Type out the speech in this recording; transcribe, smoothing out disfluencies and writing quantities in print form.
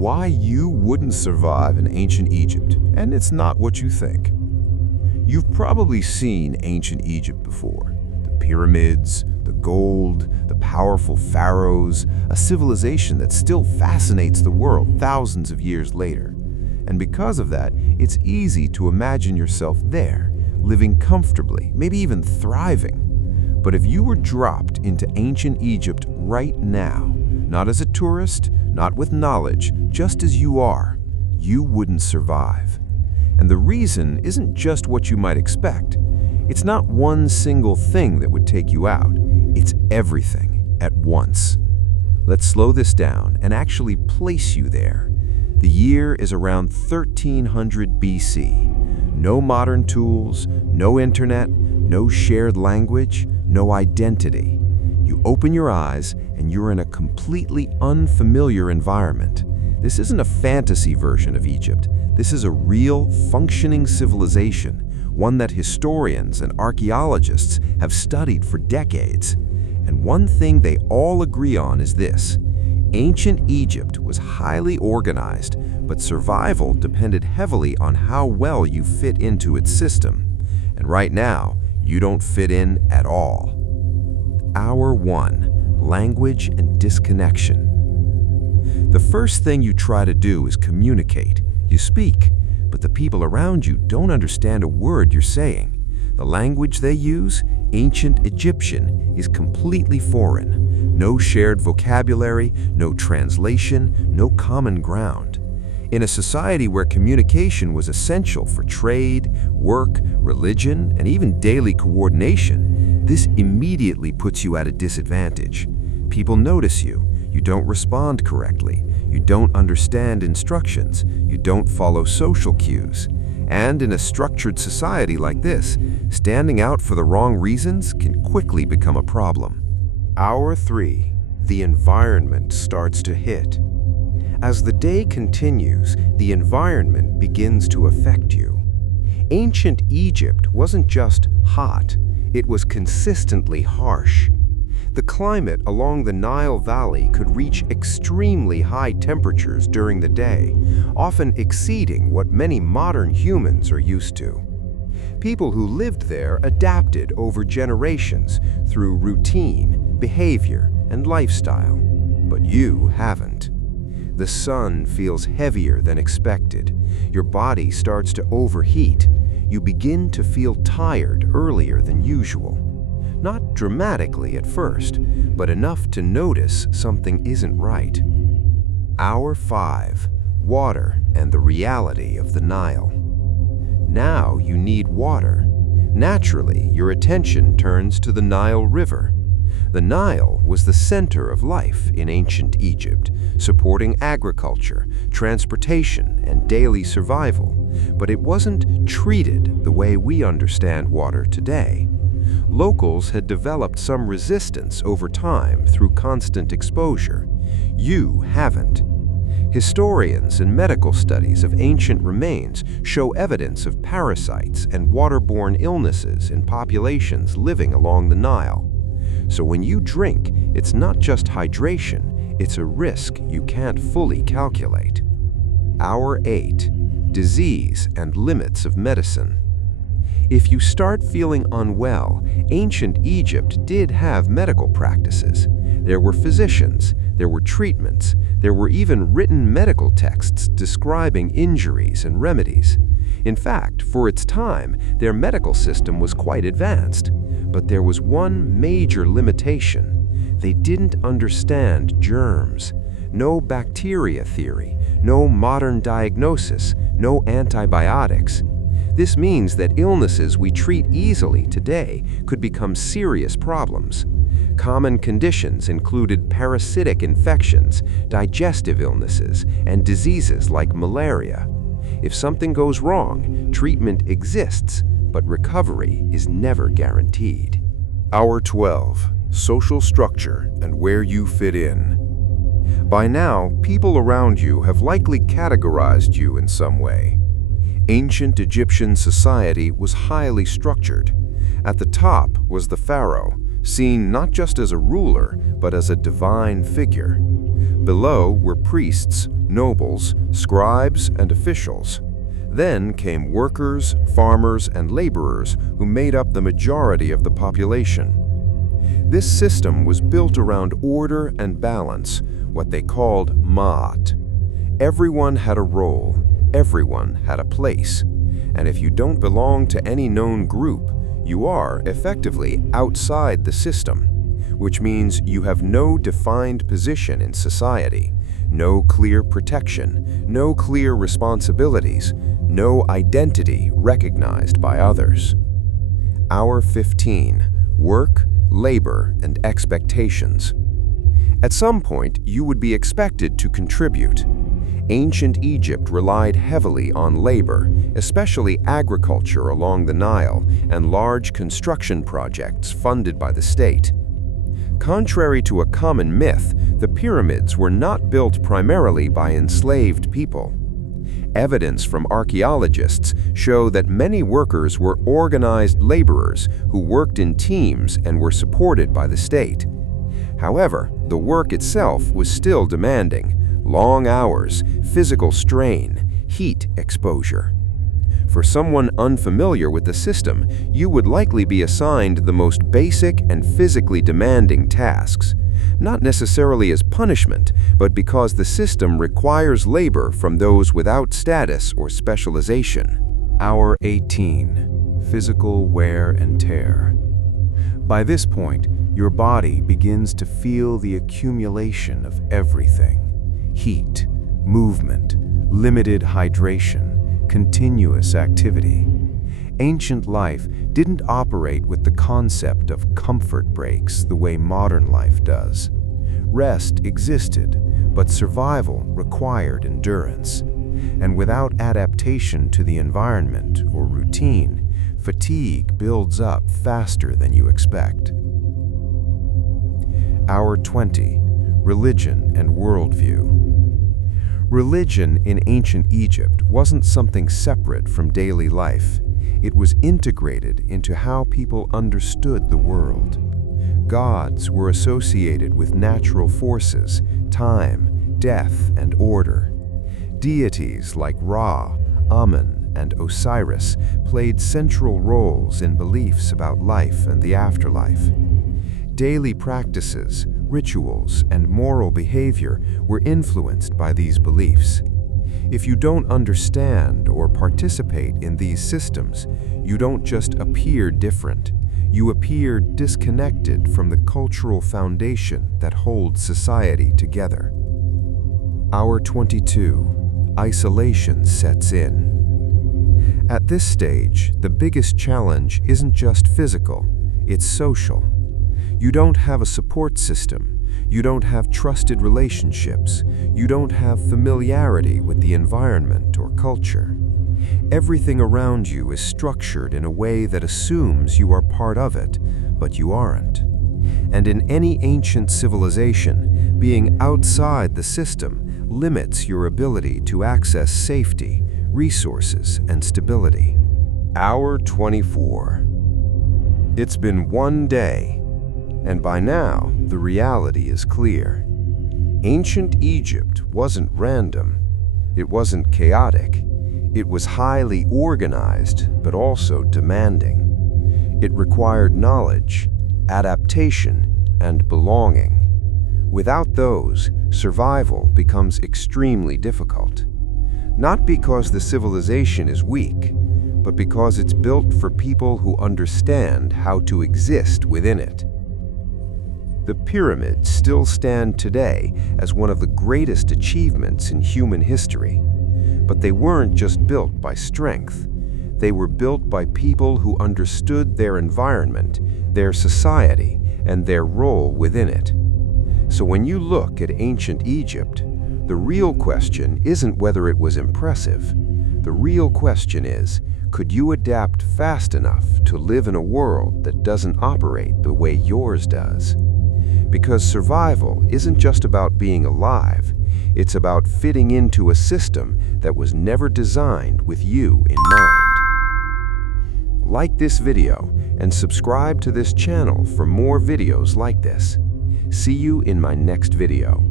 Why you wouldn't survive in ancient Egypt, and it's not what you think. You've probably seen ancient Egypt before. The pyramids, the gold, the powerful pharaohs, a civilization that still fascinates the world thousands of years later. And because of that, it's easy to imagine yourself there, living comfortably, maybe even thriving. But if you were dropped into ancient Egypt right now, not as a tourist, not with knowledge, just as you are, you wouldn't survive. And the reason isn't just what you might expect. It's not one single thing that would take you out. It's everything at once. Let's slow this down and actually place you there. The year is around 1300 BC. No modern tools, no internet, no shared language, no identity. You open your eyes and you're in a completely unfamiliar environment. This isn't a fantasy version of Egypt. This is a real, functioning civilization, one that historians and archaeologists have studied for decades. And one thing they all agree on is this: ancient Egypt was highly organized, but survival depended heavily on how well you fit into its system. And right now, you don't fit in at all. Hour 1, language and disconnection. The first thing you try to do is communicate. You speak, but the people around you don't understand a word you're saying. The language they use, ancient Egyptian, is completely foreign. No shared vocabulary, no translation, no common ground. In a society where communication was essential for trade, work, religion, and even daily coordination, this immediately puts you at a disadvantage. People notice you. You don't respond correctly. You don't understand instructions. You don't follow social cues. And in a structured society like this, standing out for the wrong reasons can quickly become a problem. Hour 3, the environment starts to hit. As the day continues, the environment begins to affect you. Ancient Egypt wasn't just hot, it was consistently harsh. The climate along the Nile Valley could reach extremely high temperatures during the day, often exceeding what many modern humans are used to. People who lived there adapted over generations through routine, behavior, and lifestyle. But you haven't. The sun feels heavier than expected. Your body starts to overheat. You begin to feel tired earlier than usual. Not dramatically at first, but enough to notice something isn't right. Hour 5, water and the reality of the Nile. Now you need water. Naturally, your attention turns to the Nile River. The Nile was the center of life in ancient Egypt, supporting agriculture, transportation, and daily survival. But it wasn't treated the way we understand water today. Locals had developed some resistance over time through constant exposure. You haven't. Historians and medical studies of ancient remains show evidence of parasites and waterborne illnesses in populations living along the Nile. So when you drink, it's not just hydration, it's a risk you can't fully calculate. Hour 8, disease and limits of medicine. If you start feeling unwell, ancient Egypt did have medical practices. There were physicians, there were treatments, there were even written medical texts describing injuries and remedies. In fact, for its time, their medical system was quite advanced. But there was one major limitation. They didn't understand germs. No bacteria theory, no modern diagnosis, no antibiotics. This means that illnesses we treat easily today could become serious problems. Common conditions included parasitic infections, digestive illnesses, and diseases like malaria. If something goes wrong, treatment exists, but recovery is never guaranteed. Hour 12, social structure and where you fit in. By now, people around you have likely categorized you in some way. Ancient Egyptian society was highly structured. At the top was the pharaoh, seen not just as a ruler, but as a divine figure. below were priests, nobles, scribes, and officials. Then came workers, farmers, and laborers who made up the majority of the population. This system was built around order and balance, what they called ma'at. Everyone had a role, everyone had a place, and if you don't belong to any known group, you are effectively outside the system, which means you have no defined position in society, no clear protection, no clear responsibilities, no identity recognized by others. Hour 15, work, labor, and expectations. At some point, you would be expected to contribute. Ancient Egypt relied heavily on labor, especially agriculture along the Nile and large construction projects funded by the state. Contrary to a common myth, the pyramids were not built primarily by enslaved people. Evidence from archaeologists show that many workers were organized laborers who worked in teams and were supported by the state. However, the work itself was still demanding. Long hours, physical strain, heat exposure. For someone unfamiliar with the system, you would likely be assigned the most basic and physically demanding tasks, not necessarily as punishment, but because the system requires labor from those without status or specialization. Hour 18, physical wear and tear. By this point, your body begins to feel the accumulation of everything. Heat, movement, limited hydration, continuous activity. Ancient life didn't operate with the concept of comfort breaks the way modern life does. Rest existed, but survival required endurance. And without adaptation to the environment or routine, fatigue builds up faster than you expect. Hour 20, religion and worldview. Religion in ancient Egypt wasn't something separate from daily life. It was integrated into how people understood the world. Gods were associated with natural forces, time, death, and order. Deities like Ra, Amun, and Osiris played central roles in beliefs about life and the afterlife. Daily practices, rituals, and moral behavior were influenced by these beliefs. If you don't understand or participate in these systems, you don't just appear different, you appear disconnected from the cultural foundation that holds society together. Hour 22, isolation sets in. At this stage, the biggest challenge isn't just physical, it's social. You don't have a support system. You don't have trusted relationships. You don't have familiarity with the environment or culture. Everything around you is structured in a way that assumes you are part of it, but you aren't. And in any ancient civilization, being outside the system limits your ability to access safety, resources, and stability. Hour 24. It's been one day. And by now, the reality is clear. Ancient Egypt wasn't random. It wasn't chaotic. It was highly organized, but also demanding. It required knowledge, adaptation, and belonging. Without those, survival becomes extremely difficult. Not because the civilization is weak, but because it's built for people who understand how to exist within it. The pyramids still stand today as one of the greatest achievements in human history. But they weren't just built by strength. They were built by people who understood their environment, their society, and their role within it. So when you look at ancient Egypt, the real question isn't whether it was impressive. The real question is, could you adapt fast enough to live in a world that doesn't operate the way yours does? Because survival isn't just about being alive, it's about fitting into a system that was never designed with you in mind. Like this video and subscribe to this channel for more videos like this. See you in my next video.